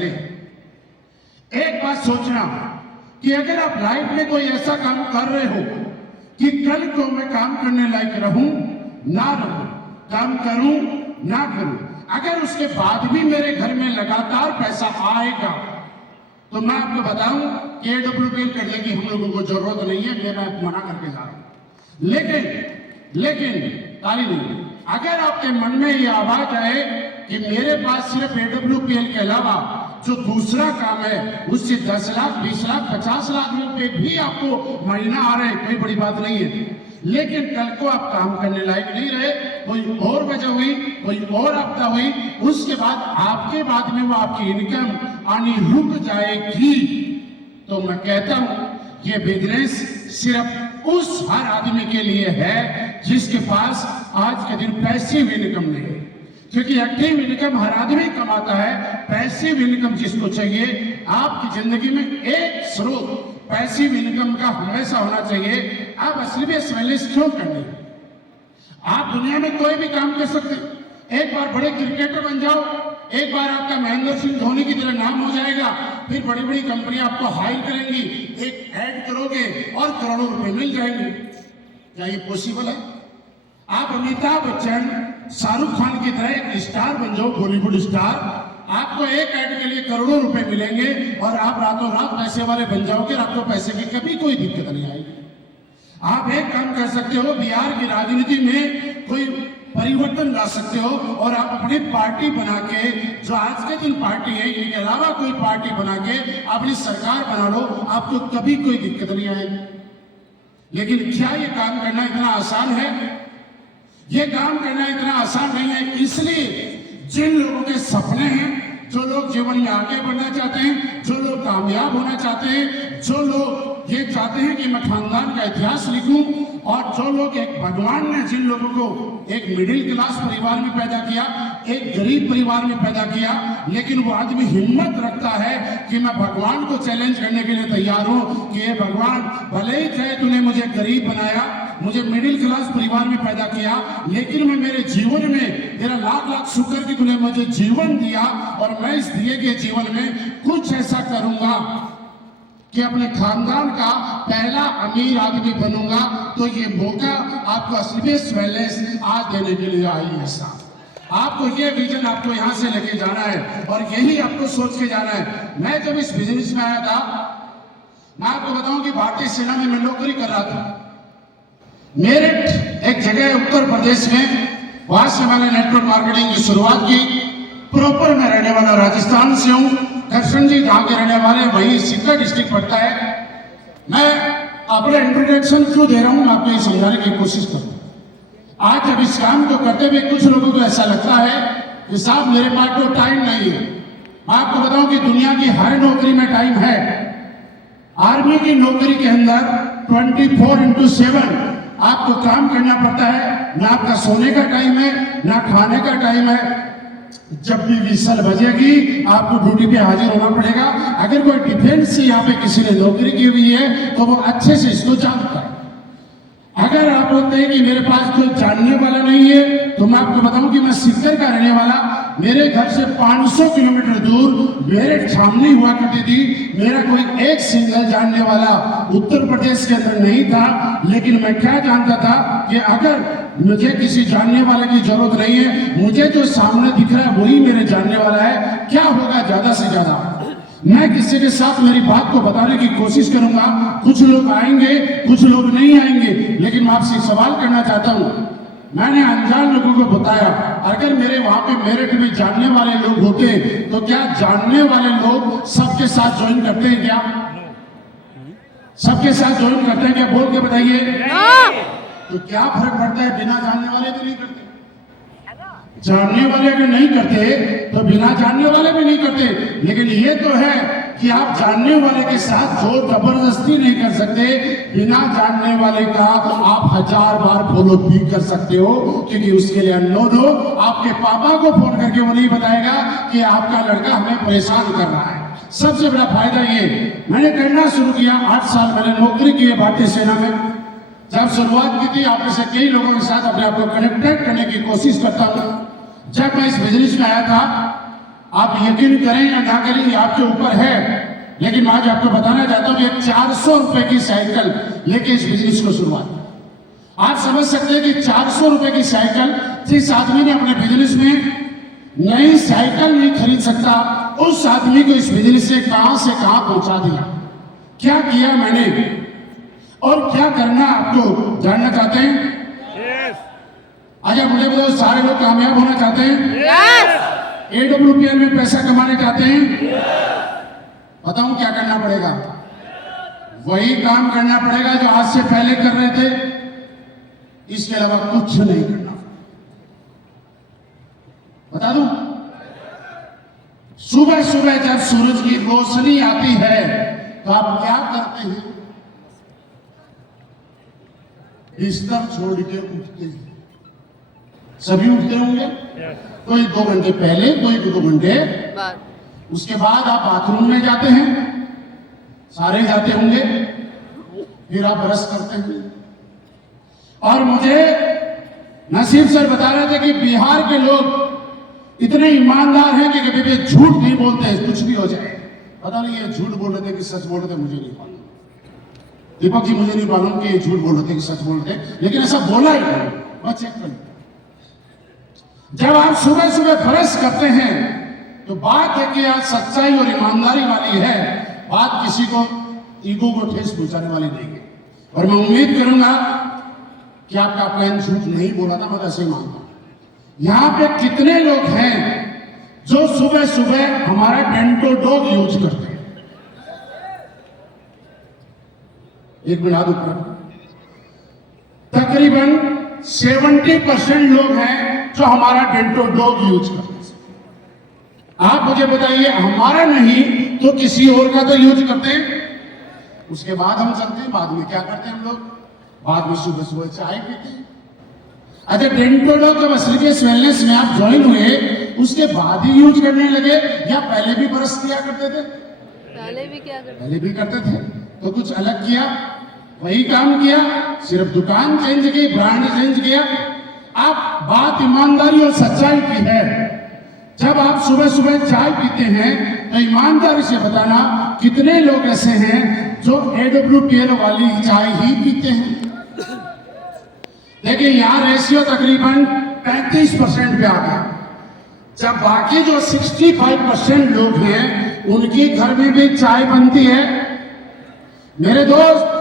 पहले एक बात सोचना कि अगर आप लाइफ में कोई ऐसा काम कर रहे हो कि कल को मैं काम करने लायक रहूं ना रहूं, काम करूं ना करूं, अगर उसके बाद भी मेरे घर में लगातार पैसा आएगा तो मैं आपको बताऊं कि AWPL करने की हम लोगों को जरूरत नहीं है, मैं मना करके जा रहा हूं। लेकिन ताली नहीं, अगर आपके मन में ये आवाज आए कि मेरे पास सिर्फ AWPL के अलावा जो दूसरा काम है उससे 10 लाख 20 लाख 50 लाख रुपए भी आपको महीना आ रहे हैं, कोई बड़ी बात नहीं है, लेकिन कल को आप काम करने लायक नहीं रहे, कोई और वजह हुई, कोई और आपदा हुई, उसके बाद आपके बाद में वो आपकी इनकम आनी रुक जाएगी, तो मैं कहता हूं ये बिजनेस सिर्फ उस हर आदमी के लिए है जिसके पास आज के दिन पैसिव इनकम नहीं है, क्योंकि एक्टिव इनकम हर आदमी कमाता है, पैसिव इनकम जिसको चाहिए। आपकी जिंदगी में एक स्रोत पैसिव इनकम का हमेशा होना चाहिए। आप असली में वेलनेस क्यों करनी? आप दुनिया में कोई भी काम कर सकते, एक बार बड़े क्रिकेटर बन जाओ, एक बार आपका महेंद्र सिंह धोनी की तरह नाम हो जाएगा, फिर बड़ी बड़ी कंपनियां आपको हायर करेंगी, एक ऐड करोगे और करोड़ों रुपए मिल जाएंगे। क्या ये पॉसिबल है? आप अमिताभ बच्चन, शाहरुख खान की तरह एक स्टार बन जाओ, बॉलीवुड स्टार, आपको एक ऐड के लिए करोड़ों रुपए मिलेंगे और आप रातों रात पैसे वाले बन जाओगे और आपको पैसे की कभी कोई दिक्कत नहीं आएगी। आप एक काम कर सकते हो, बिहार की राजनीति में कोई परिवर्तन ला सकते हो और आप अपनी पार्टी बना के, जो आज के दिन पार्टी है इनके अलावा कोई पार्टी बना के अपनी सरकार बना लो, आपको कभी कोई दिक्कत नहीं आएगी। लेकिन क्या ये काम करना इतना आसान है? ये काम करना इतना आसान नहीं है, इसलिए जिन लोगों के सपने हैं, जो लोग जीवन में आगे बढ़ना चाहते हैं, जो लोग कामयाब होना चाहते हैं, जो लोग ये चाहते हैं कि मैं खानदान का इतिहास लिखूं, और जो लोग एक भगवान ने जिन लोगों को एक मिडिल क्लास परिवार में पैदा किया, एक गरीब परिवार में पैदा किया, लेकिन वो आदमी हिम्मत रखता है कि मैं भगवान को चैलेंज करने के लिए तैयार हूं कि ये भगवान, भले ही चाहे तूने मुझे गरीब बनाया, मुझे मिडिल क्लास परिवार में पैदा किया, लेकिन मैं मेरे जीवन में तेरा लाख लाख शुक्र कि तूने मुझे जीवन दिया और मैं इस दिए गए जीवन में कुछ ऐसा करूंगा कि अपने खानदान का पहला अमीर आदमी बनूंगा। तो ये मौका आपको असलियत वेलनेस आज देने के लिए आई है साहब। आपको ये विजन आपको यहाँ से लेके जाना है और यही आपको सोच के जाना है। मैं जब इस बिजनेस में आया था, मैं आपको बताऊं कि भारतीय सेना में मैं नौकरी कर रहा था। मेरठ एक जगह है उत्तर प्रदेश में, वहां से मैंने नेटवर्क मार्केटिंग की शुरुआत की। प्रॉपर मैं रहने वाला राजस्थान से हूँ, दर्शन जी जहाँ के रहने वाले वही सिक्कर डिस्ट्रिक्ट पड़ता है। मैं अपना इंट्रोडक्शन क्यों दे रहा हूँ, मैं आपको ये समझाने की कोशिश करता हूँ। आज जब इस काम को करते हुए कुछ लोगों को ऐसा लगता है कि साहब मेरे पास तो टाइम नहीं है। मैं आपको बताऊं कि दुनिया की हर नौकरी में टाइम है। आर्मी की नौकरी के अंदर 24/7 आपको काम करना पड़ता है, ना आपका सोने का टाइम है, ना खाने का टाइम है। जब भी विसल बजेगी आपको ड्यूटी पे हाजिर होना पड़ेगा। अगर कोई डिफेंस से यहाँ पे किसी ने नौकरी की हुई है तो वो अच्छे से इसको जानता है। अगर आप बोलते हैं कि मेरे पास कोई जानने वाला नहीं है, तो मैं आपको बताऊं कि मैं सिक्कर का रहने वाला, मेरे घर से 500 किलोमीटर दूर मेरठ छावनी हुआ करती थी। मेरा कोई एक सिंगल जानने वाला उत्तर प्रदेश के अंदर नहीं था, लेकिन मैं क्या जानता था कि अगर मुझे किसी जानने वाले की जरूरत नहीं है, मुझे जो सामने दिख रहा है वही मेरे जानने वाला है। क्या होगा ज्यादा से ज्यादा, मैं किसी के साथ मेरी बात को बताने की कोशिश करूंगा। कुछ लोग आएंगे, कुछ लोग नहीं आएंगे, लेकिन मैं आपसे सवाल करना चाहता हूं। मैंने अनजान लोगों को बताया, अगर मेरे वहां पे मेरठ में जानने वाले लोग होते तो क्या जानने वाले लोग सबके साथ ज्वाइन करते हैं? क्या सबके साथ ज्वाइन करते हैं? क्या बोल के बताइए। तो क्या फर्क पड़ता है, बिना जानने वाले भी नहीं करते। जानने वाले अगर नहीं करते तो बिना जानने वाले भी नहीं करते। लेकिन ये तो है कि आप जानने वाले के साथ जोर जबरदस्ती नहीं कर सकते, बिना जानने वाले का आप 1000 बार फॉलो भी कर सकते हो, क्योंकि उसके लिए अननोन हो। आपके पापा को फोन करके वो नहीं बताएगा कि आपका लड़का हमें परेशान कर रहा है। सबसे बड़ा फायदा ये, मैंने करना शुरू किया 8 साल मैंने नौकरी की है भारतीय सेना में। जब शुरुआत की थी, आप में से कई लोगों के साथ अपने आप को कनेक्टेड करने की कोशिश करता हूँ। जब मैं इस बिजनेस में आया था, आप यकीन करें या ना करें ये आपके ऊपर है, लेकिन मैं आज आपको बताना चाहता हूं कि एक 400 रुपए की साइकिल लेके इस बिजनेस को शुरुआत। आप समझ सकते हैं कि 400 रुपए की साइकिल जिस आदमी ने अपने बिजनेस में नई साइकिल नहीं खरीद सकता, उस आदमी को इस बिजनेस से कहां पहुंचा दिया। क्या किया मैंने और क्या करना आपको जानना चाहते हैं? अच्छा मुझे बताओ, सारे लोग कामयाब होना चाहते हैं? AWPL में पैसा कमाने चाहते हैं? बताऊं क्या करना पड़ेगा? वही काम करना पड़ेगा जो आज से पहले कर रहे थे, इसके अलावा कुछ नहीं करना। बता दूं, सुबह सुबह जब सूरज की रोशनी आती है तो आप क्या करते हैं? बिस्तर छोड़ के उठते हैं। सभी उठते होंगे, कोई 2 घंटे पहले, कोई 2 घंटे बाद। उसके बाद आप बाथरूम में जाते हैं, सारे जाते होंगे, फिर आप ब्रश करते हैं। और मुझे नसीब सर बता रहे थे कि बिहार के लोग इतने ईमानदार हैं कि कभी भी झूठ नहीं बोलते, कुछ भी हो जाए। पता नहीं ये झूठ बोल रहे थे कि सच बोल रहे थे, मुझे नहीं मालूम। दीपक जी मुझे नहीं मालूम कि ये झूठ बोल रहे थे कि सच बोल रहे थे, लेकिन ऐसा बोला ही नहीं। मैं चेक कर, जब आप सुबह सुबह ब्रश करते हैं तो बात है कि आज सच्चाई और ईमानदारी वाली है, बात किसी को ईगो को ठेस पहुंचाने वाली नहीं है। और मैं उम्मीद करूंगा कि आपका प्लान झूठ नहीं बोला था, मैं ऐसे ही मानता हूं। यहां पे कितने लोग हैं जो सुबह सुबह हमारा डेंटो डॉग यूज करते हैं? एक मिनट ऊपर, तकरीबन 70% लोग हैं जो हमारा डेंटो डॉग यूज करते हैं। आप मुझे बताइए, हमारा नहीं तो किसी और का तो यूज करते हैं। उसके बाद हम चलते हैं, बाद में क्या करते हैं हम लोग? बाद में सुबह सुबह चाय पीते हैं। अच्छा, डेंटो डॉग जब असलियत वेलनेस में आप ज्वाइन हुए उसके बाद ही यूज करने लगे या पहले भी ब्रश किया करते थे? पहले भी करते थे। तो कुछ अलग किया? वही काम किया, सिर्फ दुकान चेंज की, ब्रांड चेंज किया। आप बात ईमानदारी और सच्चाई की है। जब आप सुबह सुबह चाय पीते हैं तो ईमानदारी से बताना कितने लोग ऐसे हैं जो AWPL वाली चाय ही पीते हैं? देखिए यहां रेशियो तकरीबन 35% पे आ गया। जब बाकी जो 65% लोग हैं उनके घर में भी चाय बनती है। मेरे दोस्त,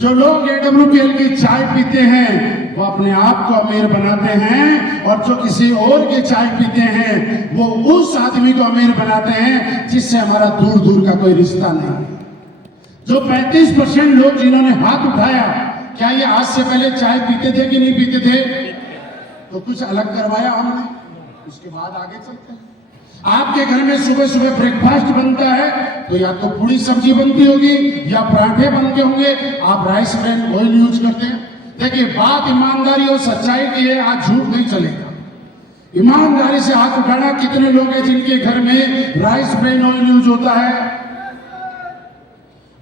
जो लोग AWPL की चाय पीते हैं वो अपने आप को अमीर बनाते हैं, और जो किसी और की चाय पीते हैं वो उस आदमी को अमीर बनाते हैं जिससे हमारा दूर दूर का कोई रिश्ता नहीं। जो 35% लोग जिन्होंने हाथ उठाया, क्या ये आज से पहले चाय पीते थे कि नहीं पीते थे? तो कुछ अलग करवाया हमने, उसके बाद आगे चलते हैं। आपके घर में सुबह सुबह ब्रेकफास्ट बनता है तो या तो पूरी सब्जी बनती होगी या पराठे बनते होंगे, आप राइस ब्रांड ऑयल यूज करते हैं। देखिए बात ईमानदारी और सच्चाई की है, आज झूठ नहीं चलेगा। ईमानदारी से हाथ उठाना, कितने लोग हैं जिनके घर में राइस ब्रांड ऑयल यूज होता है?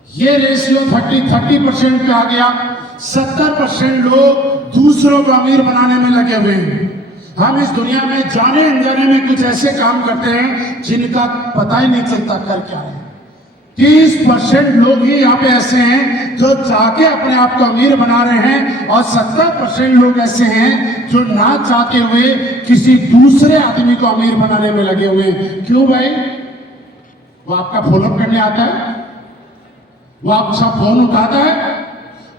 ये रेशियो 30% पे आ गया। 70% लोग दूसरों को अमीर बनाने में लगे हुए हैं। हम इस दुनिया में जाने अनजाने में कुछ ऐसे काम करते हैं जिनका पता ही नहीं चलता कर क्या है। 30% लोग ही यहाँ पे ऐसे हैं जो चाहके अपने आप को अमीर बना रहे हैं, और 70% लोग ऐसे हैं जो ना चाहते हुए किसी दूसरे आदमी को अमीर बनाने में लगे हुए हैं। क्यों भाई? वो आपका फॉलोअप करने आता है, वो आपका फोन उठाता है।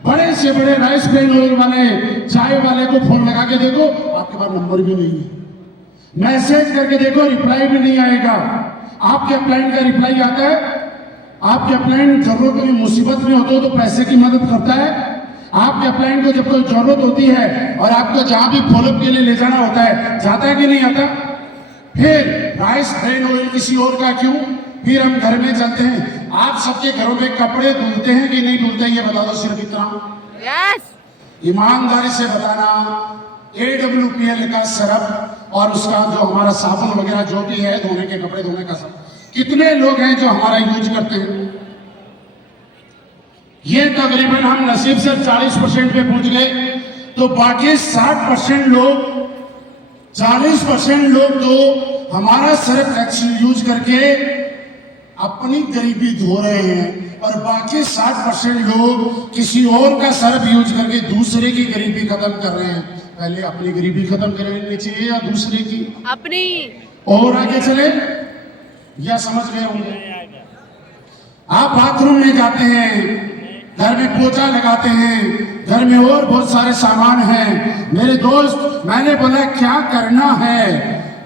बड़े से बड़े राइस ब्रांड ऑयल वाले चाय वाले को फोन लगा के देखो, आपके पास नंबर भी नहीं है। मैसेज करके देखो, रिप्लाई भी नहीं आएगा। आपके क्लाइंट का रिप्लाई आता है? आपके क्लाइंट जरूरत में मुसीबत में होते हो तो पैसे की मदद करता है। आपके क्लाइंट को जब कोई जरूरत होती है और आपको जहां भी फॉलोअप के लिए ले जाना होता है, जाता है कि नहीं आता? फिर राइस ब्रांड ऑयल किसी और का क्यों? फिर हम घर में चलते हैं। आप सबके घरों में कपड़े धुलते हैं कि नहीं धुलते हैं? ये बता दो सिर्फ इतना। यस। ईमानदारी से बताना, AWPL का सरफ और उसका जो हमारा साबुन वगैरह जो भी है धोने के, कपड़े धोने का सब, कितने लोग हैं जो हमारा यूज करते हैं? ये तकरीबन हम नसीब से 40% पे पहुंच गए, तो बाकी 60% लोग 40% लोग तो हमारा सर्फ एक्सेल यूज करके अपनी गरीबी धो रहे हैं और बाकी 60% लोग किसी और का सर्फ यूज करके दूसरे की गरीबी खत्म कर रहे हैं। पहले अपनी गरीबी खत्म करनी चाहिए या दूसरे की? अपनी। और आगे चले या समझ गए होंगे? आप बाथरूम में जाते हैं, घर में पोछा लगाते हैं, घर में और बहुत सारे सामान हैं। मेरे दोस्त, मैंने बोला क्या करना है?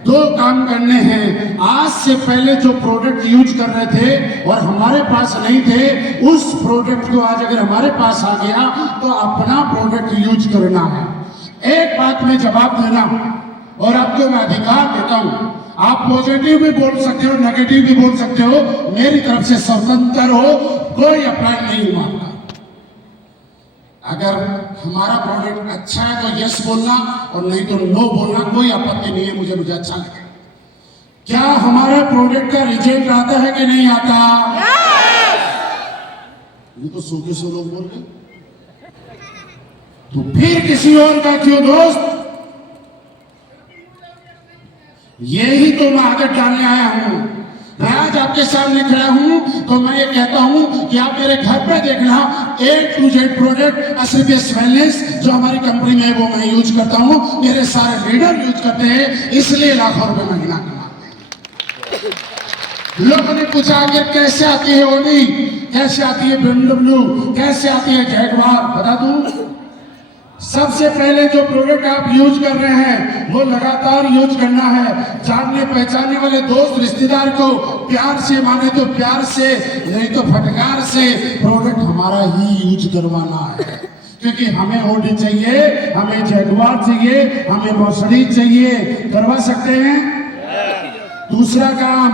2 काम करने हैं। आज से पहले जो प्रोडक्ट यूज कर रहे थे और हमारे पास नहीं थे, उस प्रोडक्ट को आज अगर हमारे पास आ गया तो अपना प्रोडक्ट यूज करना है। एक बात में जवाब देना और आपको मैं अधिकार देता हूं, आप पॉजिटिव भी बोल सकते हो, नेगेटिव भी बोल सकते हो, मेरी तरफ से स्वतंत्र हो, कोई अप्लाई नहीं मांगता। अगर हमारा प्रोडक्ट अच्छा है तो यस बोलना और नहीं तो नो बोलना, कोई आपत्ति नहीं है, मुझे अच्छा लगे। क्या हमारा प्रोडक्ट का रिजल्ट आता है कि नहीं आता? ये तो सूखे सो लोग बोल रहे, तो फिर किसी और का क्यों दोस्त? यही तो मैं आदत डालने आया हूं। मैं आज आपके सामने खड़ा हूं तो मैं ये कहता हूं कि आप मेरे घर पे देखना, A to Z प्रोडक्ट असरबेस वेलनेस जो हमारी कंपनी में है वो मैं यूज करता हूं, मेरे सारे लीडर यूज करते हैं, इसलिए लाखों रुपए महीना कमाते हैं। लोगों ने पूछा आखिर कैसे आती है ओडी, कैसे आती है BMW, कैसे आती है जैगवार? बता दूं, सबसे पहले जो प्रोडक्ट आप यूज कर रहे हैं वो लगातार यूज करना है। जानने पहचानने वाले दोस्त रिश्तेदार को प्यार से माने तो प्यार से, नहीं तो फटकार से प्रोडक्ट हमारा ही यूज करवाना है। क्योंकि हमें ओडी चाहिए, हमें जैगवार चाहिए, हमें मर्सिडीज चाहिए। करवा सकते हैं? दूसरा काम,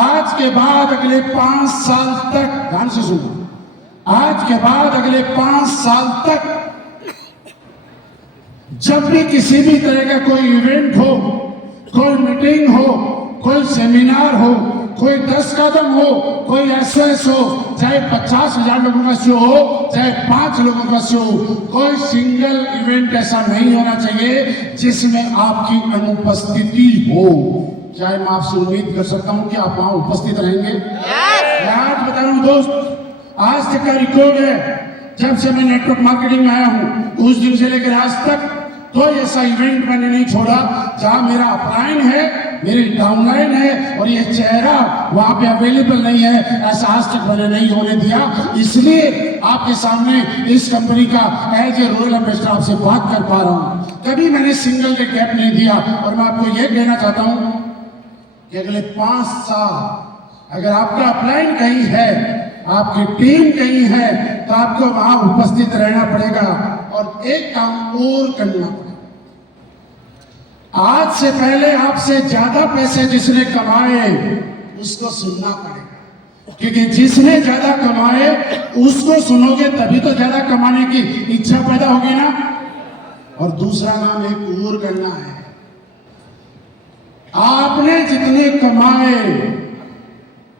आज के बाद अगले 5 साल तक, ध्यान से सुनो, आज के बाद अगले 5 साल तक जब भी किसी भी तरह का कोई इवेंट हो, कोई मीटिंग हो, कोई सेमिनार हो, कोई 10 कदम हो, कोई एसओएस हो, चाहे 50,000 लोगों का शो हो, चाहे 5 लोगों का शो हो, कोई सिंगल इवेंट ऐसा नहीं होना चाहिए जिसमें आपकी अनुपस्थिति हो। क्या मैं आपसे उम्मीद कर सकता हूं कि आप वहां उपस्थित रहेंगे? मैं आज बता रहा हूं दोस्त, आज तक का रिकॉर्ड है, जब से मैं नेटवर्क मार्केटिंग में आया हूं उस दिन से लेकर आज तक कोई ऐसा इवेंट मैंने नहीं छोड़ा जहां मेरा अपलाइन है, मेरी डाउनलाइन है और ये चेहरा वहां पे अवेलेबल नहीं है, ऐसा आज तक मैंने नहीं होने दिया। इसलिए आपके सामने इस कंपनी का एज ए रूरल एम्बेसडर आपसे बात कर पा रहा हूं। कभी मैंने सिंगल डे गैप नहीं दिया और मैं आपको ये कहना चाहता हूं कि अगले 5 साल अगर आपका अपलाइन कहीं है, आपकी टीम कहीं है, तो आपको वहां उपस्थित रहना पड़ेगा और एक काम और करना पड़ेगा। आज से पहले आपसे ज्यादा पैसे जिसने कमाए उसको सुनना पड़ेगा, क्योंकि जिसने ज्यादा कमाए उसको सुनोगे तभी तो ज्यादा कमाने की इच्छा पैदा होगी ना। और दूसरा काम एक और करना है, आपने जितने कमाए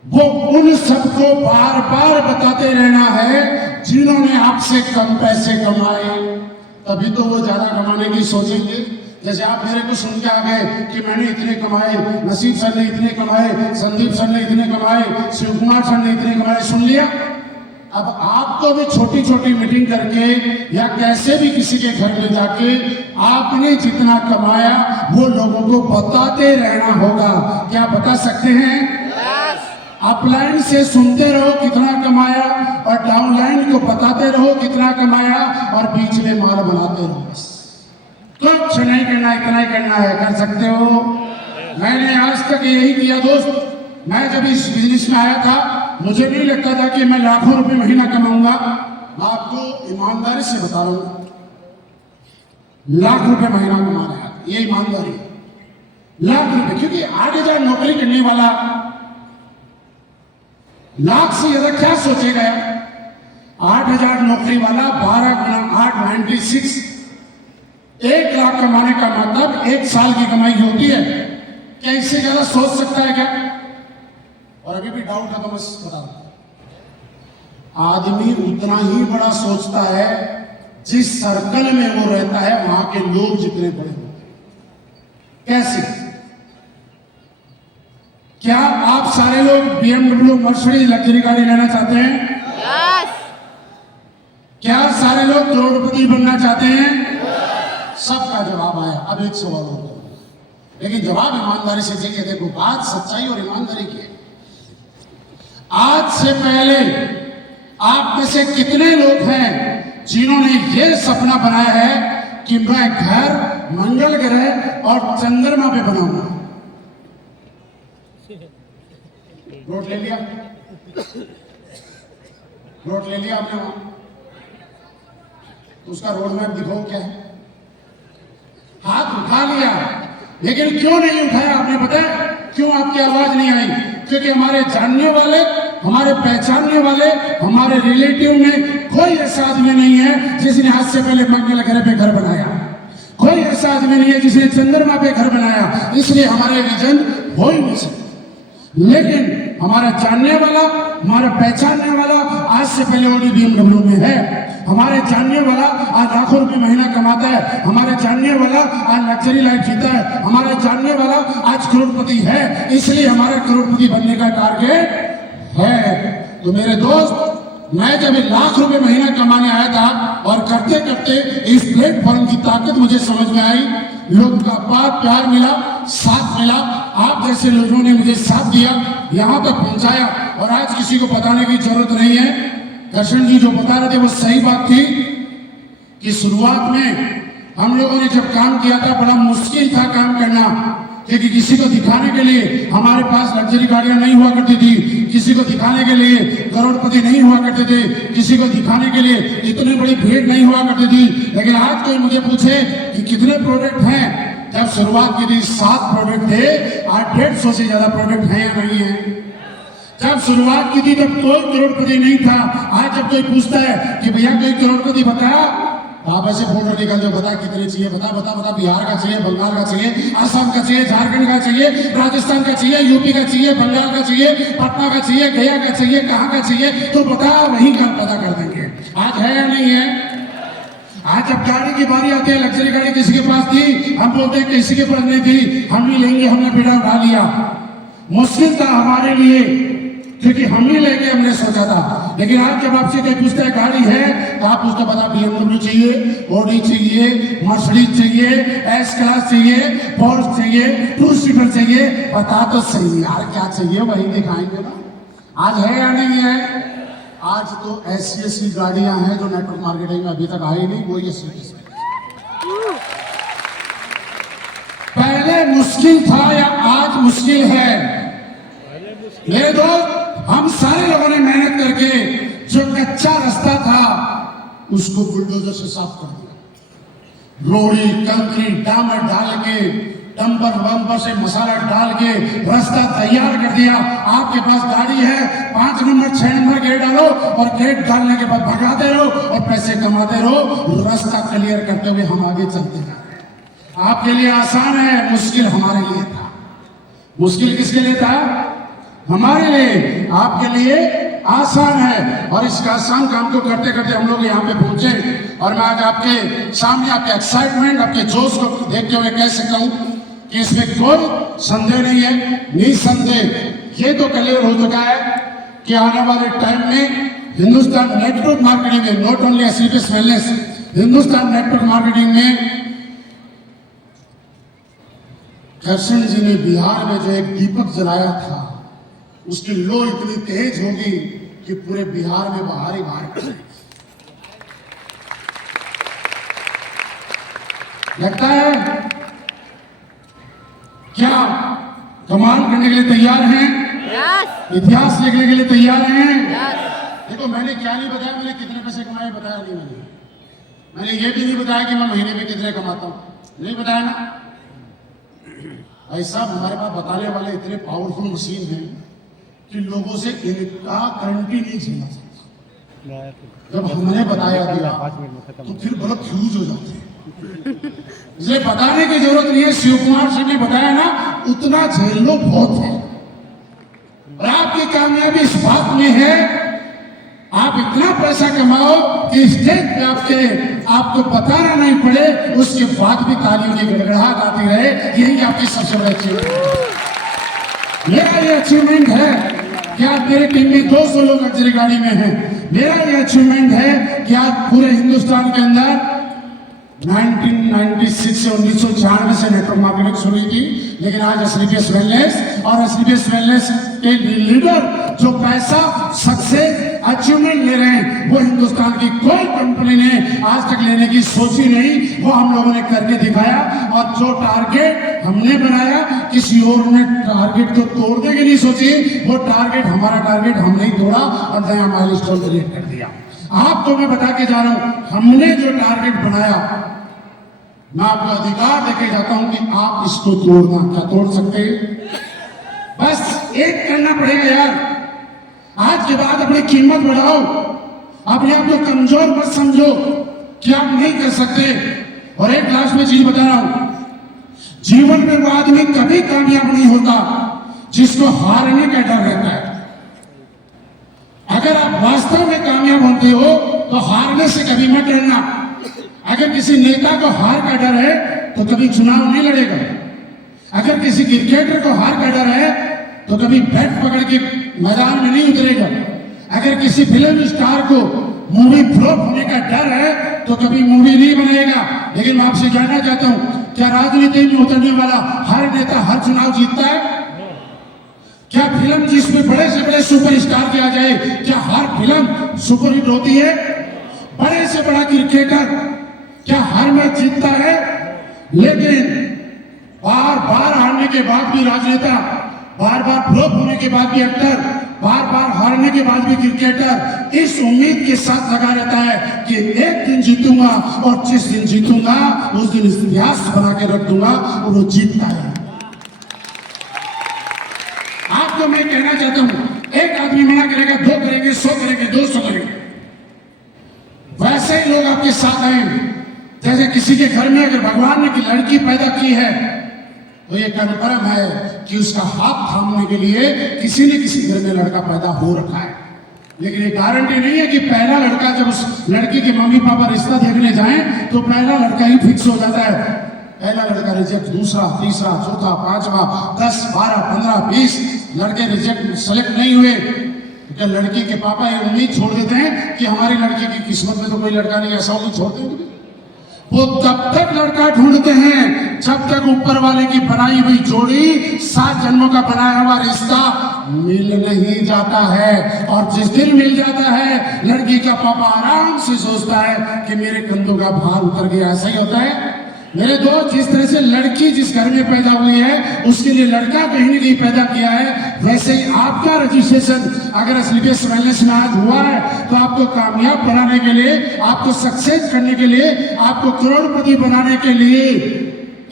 वो उन सबको बार बार बताते रहना है जिन्होंने आपसे कम पैसे कमाए, तभी तो वो ज्यादा कमाने की सोचेंगे। जैसे आप मेरे को सुन के आ गए कि मैंने इतने कमाए, नसीब सर ने इतने कमाए, संदीप सर ने इतने कमाए, शिव कुमार सर ने इतने कमाए, सुन लिया। अब आपको भी छोटी छोटी मीटिंग करके या कैसे भी किसी के घर में जाके आपने जितना कमाया वो लोगों को बताते रहना होगा। क्या बता सकते हैं? अपलाइन से सुनते रहो कितना कमाया और डाउनलाइन को बताते रहो कितना कमाया और बीच में माल बनाते रहो। बस कुछ नहीं करना, इतना ही करना है। कर सकते हो? मैंने आज तक यही किया दोस्त। मैं जब इस बिजनेस में आया था मुझे नहीं लगता था कि मैं लाखों रुपए महीना कमाऊंगा। मैं आपको ईमानदारी से बता रहा हूं, लाख रुपए महीना कमा रहा है, ये ईमानदारी है। लाख रुपए, क्योंकि 8,000 नौकरी करने वाला लाख से ज्यादा क्या सोचेगा? 8,000 नौकरी वाला 12 गुना 8 96, 1 लाख कमाने का मतलब 1 साल की कमाई होती है। क्या इससे ज्यादा सोच सकता है क्या? और अभी भी डाउट है तो मैं बता दूं, आदमी उतना ही बड़ा सोचता है जिस सर्कल में वो रहता है वहां के लोग जितने बड़े होते हैं। कैसे? क्या आप सारे लोग BMW, मर्सिडीज लग्जरी गाड़ी लेना चाहते हैं? क्या सारे लोग करोड़पति बनना चाहते हैं? सबका जवाब आया। अब एक सवाल होगा, लेकिन जवाब ईमानदारी से दीजिए। देखो, बात सच्चाई और ईमानदारी की है। आज से पहले आप में से कितने लोग हैं जिन्होंने ये सपना बनाया है कि मैं घर मंगल ग्रह और चंद्रमा पे बनाऊंगा? नोट ले लिया? नोट ले लिया आपने? वहां उसका रोड मैप दिखाओ क्या है? हाथ उठा लिया, लेकिन क्यों नहीं उठाया आपने? बताया क्यों आपकी आवाज नहीं आई? क्योंकि हमारे जानने वाले, हमारे पहचानने वाले, हमारे रिलेटिव में कोई ऐसा आदमी नहीं है जिसने आज से पहले मंगल ग्रह पे घर बनाया। कोई ऐसा आदमी नहीं है जिसने चंद्रमा पे घर बनाया। इसलिए हमारे विजन हो ही नहीं सकते। लेकिन हमारा जानने वाला, हमारा पहचानने वाला आज से पहले ऑडी BMW में है। हमारे जानने वाला आज लाखों रुपए महीना कमाता है। हमारे जानने वाला आज लग्जरी लाइफ जीता है। हमारा जानने वाला आज करोड़पति है। इसलिए हमारा करोड़पति बनने का टारगेट है। तो मेरे दोस्त, मैं जब 1 लाख रुपए महीना कमाने आया था और करते करते इस प्लेटफॉर्म की ताकत मुझे समझ में आई। लोगों का प्यार मिला, साथ मिला। आप जैसे लोगों ने मुझे साथ दिया, यहां तक पहुंचाया। और आज किसी को बताने की जरूरत नहीं है। दर्शन जी जो बता रहे थे वो सही बात थी कि शुरुआत में हम लोगों ने जब काम किया था, बड़ा मुश्किल था काम करना, क्योंकि किसी को दिखाने के लिए हमारे पास लग्जरी गाड़ियां नहीं हुआ करती थी, किसी को दिखाने के लिए करोड़पति नहीं हुआ करते थे, किसी को दिखाने के लिए इतनी बड़ी भीड़ नहीं हुआ करती थी। लेकिन आज कोई मुझे पूछे कि कितने प्रोडक्ट हैं, जब शुरुआत की थी 7 प्रोडक्ट थे, आज 150 से ज्यादा प्रोडक्ट हैं या नहीं है? जब शुरुआत की थी तब कोई करोड़पति नहीं था। आज जब कोई पूछता है कि भैया कोई करोड़पति बताया, आप ऐसे फोटो निकल जो बता कितने चाहिए, बता बिहार का चाहिए, बंगाल का चाहिए, असम का चाहिए, झारखंड का चाहिए, राजस्थान का चाहिए, यूपी का चाहिए, बंगाल का चाहिए, पटना का चाहिए, गया का चाहिए, कहाँ का चाहिए, तो बता, वहीं का पता कर देंगे। आज है या नहीं है? आज जब गाड़ी की बारी आती है, लग्जरी गाड़ी किसी के पास थी, हम बोलते हैं किसी के पास नहीं थी, हम ही लेंगे, हमने बेड़ा उठा लिया। मुश्किल था हमारे लिए, क्योंकि हम ही लेके हमने सोचा था। लेकिन आज जब आपसे कोई पूछता है गाड़ी है, तो आप उसको बता BMW चाहिए, ऑडी चाहिए, मर्सिडीज चाहिए, S क्लास चाहिए, पोर्श चाहिए, 2 सीटर चाहिए। बता तो सही यार क्या चाहिए, वही दिखाएंगे ना। आज है या नहीं है? आज तो ऐसी गाड़ियां हैं जो नेटवर्क मार्केटिंग में अभी तक आई नहीं, वो ये सीरीज है। पहले मुश्किल था या आज मुश्किल है? मेरे दोस्त, हम सारे लोगों ने मेहनत करके जो कच्चा रास्ता था उसको बुलडोजर से साफ कर दिया। रोड़ी, कंक्रीट, डामर डाल के, डंपर वंपर से मसाला डाल के रास्ता तैयार कर दिया। आपके पास गाड़ी है, 5 नंबर 6 नंबर गेट डालो और गेट डालने के बाद भगाते रहो और पैसे कमाते रहो। रास्ता क्लियर करते हुए हम आगे चलते हैं। आपके लिए आसान है, मुश्किल हमारे लिए था। मुश्किल किसके लिए था? हमारे लिए। आपके लिए आसान है। और इस आसान काम को करते करते हम लोग यहाँ पे पहुंचे। और मैं आज आपके सामने आपके एक्साइटमेंट, आपके जोश को देखते हुए कह सकता हूँ कि इसमें कोई संदेह नहीं है। निसंदेह ये तो क्लियर हो चुका है कि आने वाले टाइम में हिंदुस्तान नेटवर्क मार्केटिंग में, नॉट ओनली एसलीपीएस वेलनेस, हिंदुस्तान नेटवर्क मार्केटिंग में दर्शन जी ने बिहार में जो एक दीपक जलाया था, उसकी लो इतनी तेज होगी कि पूरे बिहार में बाहर ही बाहर लगता है। क्या कमाल करने के लिए तैयार हैं? इतिहास लिखने के लिए तैयार हैं? देखो, मैंने क्या नहीं बताया, मैंने कितने पैसे कमाए बताया नहीं। मैंने ये भी नहीं बताया कि मैं महीने में कितने कमाता हूं, नहीं बताया ना। ऐसा हमारे पास बताने वाले इतने पावरफुल मशीन हैं कि लोगों से इनका गारंटी नहीं झेला सकता। जब हमने बताया दिया तो फिर बहुत फ्यूज हो जाते हैं। इसलिए बताने की जरूरत नहीं है। शिव कुमार सिंह ने बताया ना, उतना झेल लो, बहुत है। और आपकी कामयाबी इस बात में है, आप इतना पैसा कमाओ कि स्टेज पे आपके आपको बताना नहीं पड़े, उसके बाद भी तालियों की गड़गड़ाहट आती रहे, यही आपकी सबसे बड़ी अचीवमेंट है। मेरा ये अचीवमेंट है कि आज मेरे टीम में 200 लोग लग्जरी गाड़ी में हैं। मेरा ये अचीवमेंट है कि आज पूरे हिंदुस्तान के अंदर 1996 से 1996 से नेटवर्क मार्केटिंग शुरू हुई थी, लेकिन आज एसलीपीएस वेलनेस और एसलीपीएस वेलनेस के लीडर जो पैसा सक्सेस अचीवमेंट ले रहे हैं, वो हिंदुस्तान की कोई कंपनी ने आज तक लेने की सोची नहीं, वो हम लोगों ने करके दिखाया। और जो टारगेट हमने बनाया, किसी और ने टारगेट को तोड़ने की नहीं सोची, वो टारगेट हमारा टारगेट हमने ही तोड़ा और नया माइलस्टोन क्रिएट कर दिया। आपको मैं बता के जा रहा हूं, हमने जो टारगेट बनाया, मैं आपको अधिकार देके जाता हूं कि आप इसको तोड़ना, क्या तोड़ सकते हैं? बस एक करना पड़ेगा यार। आज के बाद अपनी कीमत बढ़ाओ, अपने आप को कमजोर मत समझो कि आप नहीं कर सकते। और एक लास्ट में चीज बता रहा हूं, जीवन में वो आदमी कभी कामयाब नहीं होता जिसको हारने का डर रहता है। अगर आप वास्तव में कामयाब होते हो तो हारने से कभी मत डरना। अगर किसी नेता को हार का डर है तो कभी चुनाव नहीं लड़ेगा। अगर किसी क्रिकेटर को हार का डर है तो कभी बैट पकड़ के मैदान में नहीं उतरेगा। अगर किसी फिल्म स्टार को मूवी फ्लॉप होने का डर है तो कभी मूवी नहीं बनाएगा। लेकिन मैं आपसे जानना चाहता हूं, क्या राजनीति में उतरने वाला हर नेता हर चुनाव जीतता है? क्या फिल्म जिसमें बड़े से बड़े सुपरस्टार किया जाए, क्या हर फिल्म सुपरहिट होती है? बड़े से बड़ा क्रिकेटर क्या हर मैच जीतता है? लेकिन बार बार हारने के बाद भी राजनेता, बार बार फ्लॉप होने के बाद भी एक्टर, बार बार हारने के बाद भी क्रिकेटर इस उम्मीद के साथ लगा रहता है कि एक दिन जीतूंगा, और जिस दिन जीतूंगा उस दिन इतिहास बना के रख दूंगा, और वो जीतता है। आपको मैं कहना चाहता हूं, एक आदमी मना करेगा, 2 करेंगे, 100 करेंगे, 200 करेंगे। वैसे ही लोग आपके साथ आएंगे। जैसे किसी के घर में अगर भगवान ने की लड़की पैदा की है तो ये कन्फर्म है कि उसका हाथ थामने के लिए किसी न किसी घर में लड़का पैदा हो रखा है। लेकिन ये गारंटी नहीं है कि पहला लड़का, जब उस लड़की के मम्मी पापा रिश्ता देखने जाएं तो पहला लड़का ही फिक्स हो जाता है। पहला लड़का रिजेक्ट, दूसरा, तीसरा, चौथा, 5वां, 10, 12, 15, 20 लड़के रिजेक्ट, सेलेक्ट नहीं हुए। तो क्या लड़की के पापा ये उम्मीद छोड़ देते हैं कि हमारी लड़की की किस्मत में तो कोई लड़का नहीं, ऐसा उम्मीद छोड़ते हैं? वो तब तक लड़का ढूंढते हैं जब तक ऊपर वाले की बनाई हुई जोड़ी, 7 जन्मों का बनाया हुआ रिश्ता मिल नहीं जाता है। और जिस दिन मिल जाता है, लड़की का पापा आराम से सोचता है कि मेरे कंधों का भार उतर गया। ऐसा ही होता है मेरे दोस्त। जिस तरह से लड़की जिस घर में पैदा हुई है उसके लिए लड़का कहीं न कहीं पैदा किया है, वैसे ही आपका रजिस्ट्रेशन अगर एसलीपीएस वेलनेस में आज हुआ है तो आपको कामयाब बनाने के लिए, आपको सक्सेस करने के लिए, आपको करोड़पति बनाने के लिए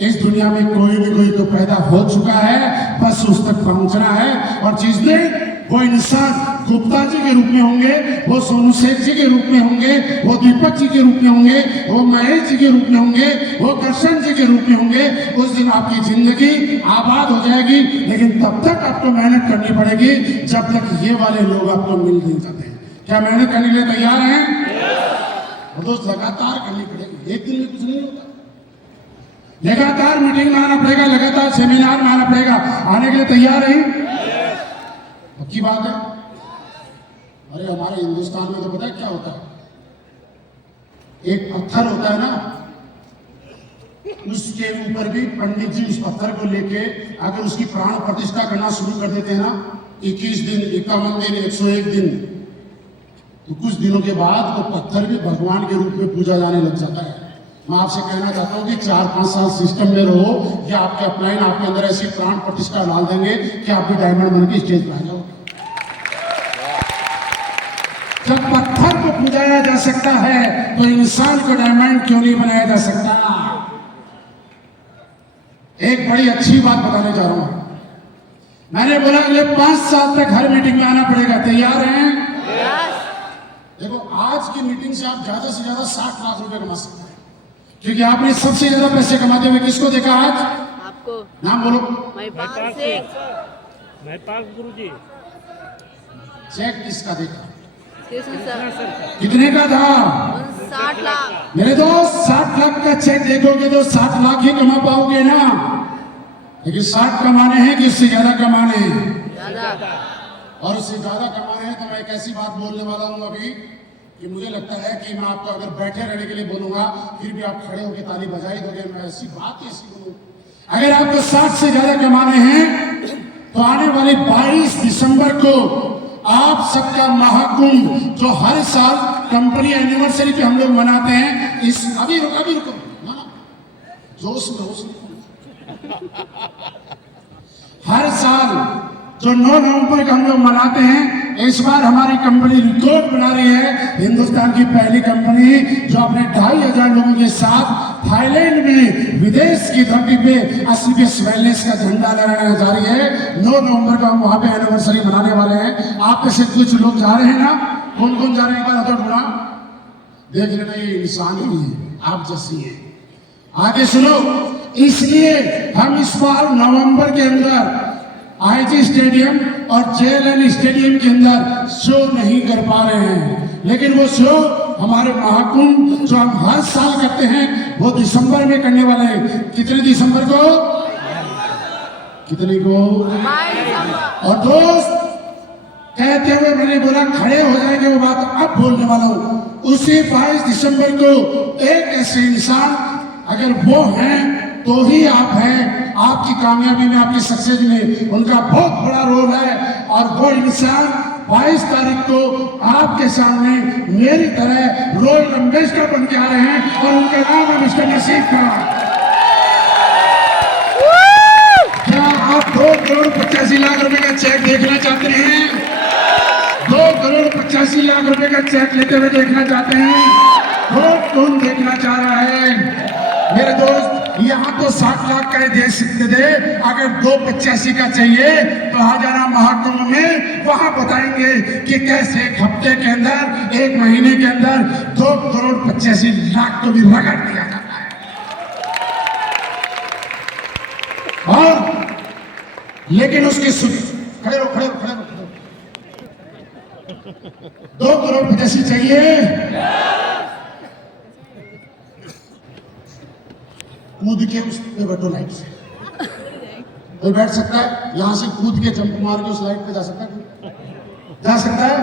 इस दुनिया में कोई न कोई तो पैदा हो चुका है, बस उस तक पहुंचना है। और जिस दिन वो इंसान गुप्ता जी के रूप में होंगे, वो सोनू सेठ जी के रूप में होंगे, वो दीपक जी के रूप में होंगे, वो महेश जी के रूप में होंगे, वो कृष्ण जी के रूप में होंगे, उस दिन आपकी जिंदगी आबाद हो जाएगी। लेकिन तब तक आपको मेहनत करनी पड़ेगी जब तक ये वाले लोग आपको मिल नहीं जाते। क्या मेहनत करने के लिए तैयार हैं? वो तो लगातार करनी पड़ेगी, एक दिन में कुछ नहीं होता। लगातार मीटिंग में आना पड़ेगा, लगातार सेमिनार में आना पड़ेगा। आने के लिए तैयार हैं? पक्की बात है। अरे हमारे हिंदुस्तान में तो पता है क्या होता है, एक पत्थर होता है ना, उसके ऊपर भी पंडित जी उस पत्थर को लेके अगर उसकी प्राण प्रतिष्ठा करना शुरू कर देते हैं ना, 21 दिन, 51 दिन, 101 दिन, तो कुछ दिनों के बाद वो पत्थर भी भगवान के रूप में पूजा जाने लग जाता है। मैं आपसे कहना चाहता हूँ कि 4-5 साल सिस्टम में रहो, या आपके अपलाइन आपके अंदर ऐसी प्राण प्रतिष्ठा डाल देंगे कि आप भी डायमंड बन के स्टेज पर आ जाओगे। जब पत्थर को पूजाया जा सकता है तो इंसान को डायमंड क्यों नहीं बनाया जा सकता? एक बड़ी अच्छी बात बताने जा रहा हूं। मैंने बोला अगले 5 साल तक हर मीटिंग में आना पड़ेगा। तैयार हैं? देखो, आज की मीटिंग से आप ज्यादा से ज्यादा 60 लाख रुपए कमा सकते हैं, क्योंकि आपने सबसे ज्यादा पैसे कमाते हुए किसको देखा आज? आपको। नाम बोलो। महिपाल गुरुजी। चेक किसका देखा? कितने कितने का था? 60 लाख। मेरे दोस्त 60 लाख का चेक देखोगे तो 60 लाख ही कमा पाओगे ना, लेकिन 60 कमाने हैं कि इससे ज्यादा कमाने हैं, और उससे ज्यादा कमाने हैं। तो मैं एक ऐसी बात बोलने वाला हूं अभी कि मुझे लगता है कि मैं आपको अगर बैठे रहने के लिए बोलूंगा फिर भी आप खड़े होकर ताली बजाई दोगे। मैं ऐसी बात ऐसी बोलूं, अगर आपको 60 से ज्यादा कमाने हैं तो आने वाली 22 दिसंबर को आप सबका महाकुंभ जो हर साल कंपनी एनिवर्सरी पे हम लोग मनाते हैं, इस अभी रुको ना, जोश हर साल जो 9 नवंबर को हम लोग मनाते हैं, इस बार हमारी कंपनी रिकॉर्ड बना रही है। हिंदुस्तान की पहली कंपनी जो अपने 2500 लोगों के साथ थाईलैंड में विदेश की धरती पे 80 वेलनेस का झंडा लहराने जा रही है। 9 नवंबर को हम वहां पे एनिवर्सरी मनाने वाले हैं। आप में से कुछ लोग जा रहे हैं ना? कौन कौन जा रहे हैं? एक बार हाथ उठाना, देख लेना, ये इंसान ही है, आप जैसी है। आगे सुनो, इसलिए हम इस बार नवंबर के अंदर आईजी स्टेडियम और जेएलएन स्टेडियम के अंदर शो नहीं कर पा रहे हैं, लेकिन वो शो हमारे महाकुंभ जो हम हर साल करते हैं वो दिसंबर में करने वाले हैं। कितने दिसंबर को? कितने को? और दोस्त कहते हुए मैंने बोला खड़े हो जाएंगे, वो बात अब बोलने वाला हूं। उसी 22 दिसंबर को एक ऐसे इंसान, अगर वो हैं तो ही आप हैं। आपकी कामयाबी में, आपकी सक्सेस में उनका बहुत बड़ा रोल है, और वो इंसान 22 तारीख को आपके सामने मेरी तरह रोयल एम्बेसडर बन के आ रहे हैं, और उनका नाम है मिस्टर नसीब खान। क्या आप 2 करोड़ 85 लाख रुपए का चेक देखना चाहते हैं? 2 करोड़ 85 लाख रुपए का चेक लेते हुए देखना चाहते हैं? कौन देखना चाह रहा है? मेरे दोस्त, यहाँ तो 60 लाख का ही दे सकते थे, अगर 285 का चाहिए तो आ जाना महाकुंभ में। वहां बताएंगे कि कैसे एक हफ्ते के अंदर, एक महीने के अंदर 2 करोड़ 85 लाख को भी रगड़ दिया जाता है। और लेकिन उसकी खड़े रहो 2 करोड़ 85 चाहिए, कूद के उस पे बैठो लाइट से। कोई बैठ सकता है यहां से कूद के जंप मार के उस लाइट पे जा सकता है? जा सकता है?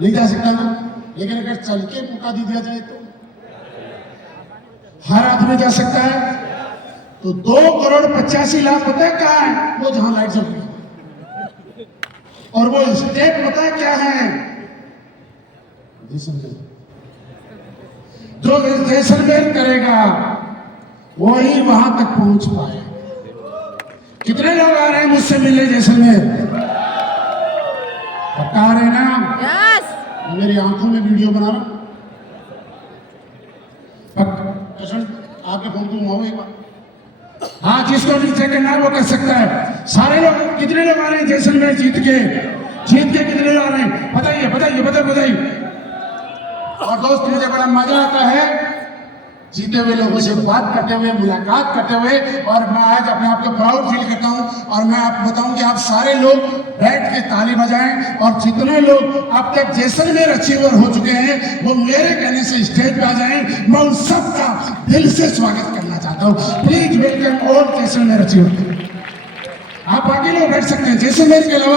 नहीं जा सकता ना। लेकिन अगर चल के मौका दे दिया जाए तो हर आदमी जा सकता है। तो 2 करोड़ 85 लाख पता है कहाँ है? वो जहां लाइट जल रही है। और वो स्टेप पता है क्या है? जो जैसलमेर करेगा वही वहां तक पहुंच पाए। कितने लोग आ रहे हैं मुझसे मिलने जैसलमेर? पक्का आ रहे हैं ना? यस। मेरी आंखों में वीडियो बना रहा, आपके फोन को घुमाओ एक बार। हाँ, जिसको नीचे करना है वो कर सकता है। सारे लोग, कितने लोग आ रहे हैं जैसलमेर जीत के? कितने लोग आ रहे हैं? बताइए। और दोस्त, मुझे बड़ा मजा आता है जीते हुए लोगों से बात करते हुए, मुलाकात करते हुए, और मैं आज अपने आप को प्राउड फील करता हूं। और मैं आपको बताऊं कि आप सारे लोग बैठ के ताली बजाएं, और जितने लोग अब तक जैसलमेर अचीवर हो चुके हैं वो मेरे कहने से स्टेज पे आ जाएं। मैं उन सबका दिल से स्वागत करना चाहता हूं। Please welcome all Jaisalmer achiever. आप बाकी लोग बैठ सकते हैं जैसलमेर के अलावा।